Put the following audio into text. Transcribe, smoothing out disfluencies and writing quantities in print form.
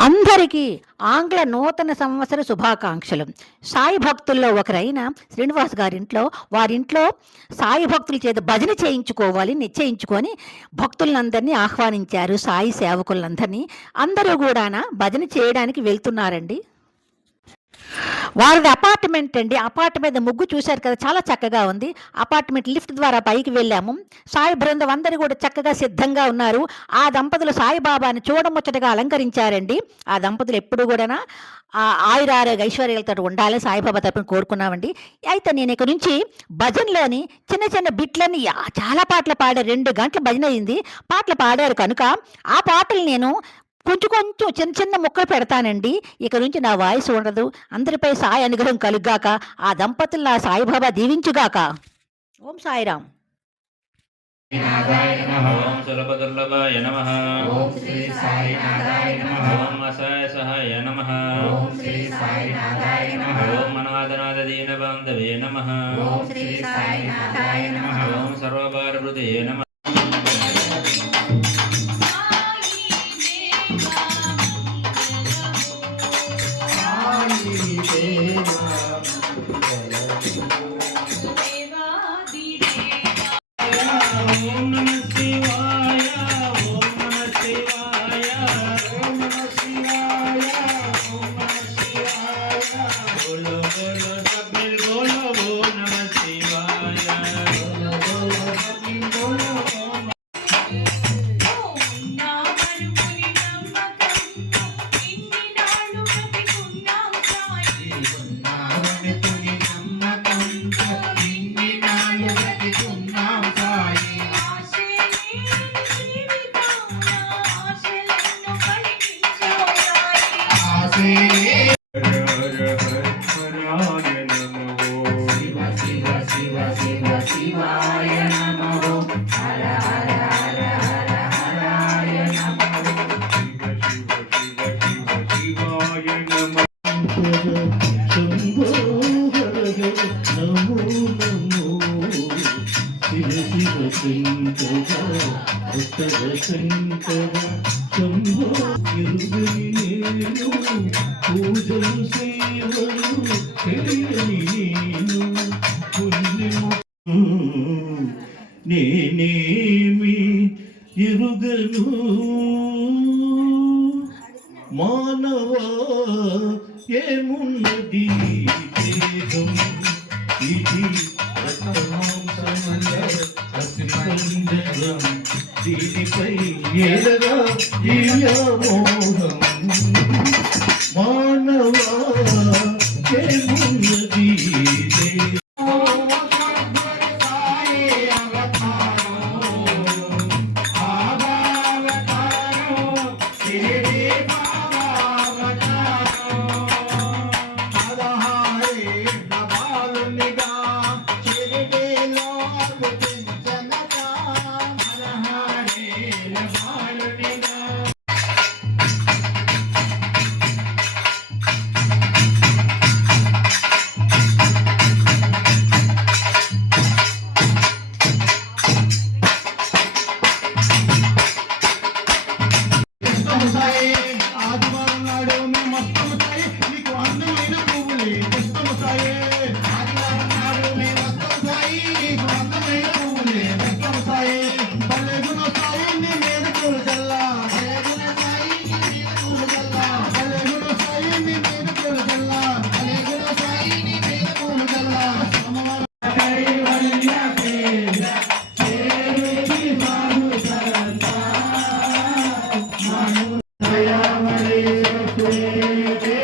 అందరికీ ఆంగ్ల నూతన సంవత్సర శుభాకాంక్షలు. సాయి భక్తుల్లో ఒకరైన శ్రీనివాస్ గారింట్లో వారింట్లో సాయి భక్తుల చేత భజన చేయించుకోవాలి నిశ్చయించుకొని భక్తులందరినీ ఆహ్వానించారు. సాయి సేవకులందరినీ అందరూ కూడా భజన చేయడానికి వెళ్తున్నారండి. వారిది అపార్ట్మెంట్ అండి. అపార్ట్మెంట్ ముగ్గు చూశారు కదా, చాలా చక్కగా ఉంది. అపార్ట్మెంట్ లిఫ్ట్ ద్వారా పైకి వెళ్ళాము. సాయి బృందం అందరూ కూడా చక్కగా సిద్ధంగా ఉన్నారు. ఆ దంపతులు సాయిబాబాని చూడముచ్చటగా అలంకరించారండి. ఆ దంపతులు ఎప్పుడు కూడా ఆయురారోగ్య ఐశ్వర్యాలతో ఉండాలని సాయిబాబా తరపున కోరుకున్నామండి. అయితే నేను ఇక్కడ నుంచి భజనలోని చిన్న చిన్న బిట్లని చాలా పాటలు పాడారు. 2 గంటల భజన అయింది. పాటలు పాడారు కనుక ఆ పాటలు నేను కొంచెం చిన్న చిన్న ముక్కలు పెడతానండి. ఇక నుంచి నా వాయిస్ ఉండదు. అందరిపై సాయి అనుగ్రహం కలుగాక, ఆ దంపతులు నా సాయిబాబా దీవించుగాక. ఓం సాయిరామ్. ఓం సులభదుర్లభాయ నమః. ఓం శ్రీ సాయినాథాయ నమః. ఓం అసాయ సహాయ నమః. ఓం శ్రీ సాయినాథాయ నమః. ఓం అనాథనాథ దీనబాంధవే నమః. ఓం శ్రీ సాయినాథాయ నమః. ఓం సర్వభారభృతయే నమః. నేనేమి ఎరుగను మానవా ఏమున్నది దేహం ఇది అసిపంజరం దీనిపై ఏలగా మోహం మానవా ఏమున్నది దేహం Hare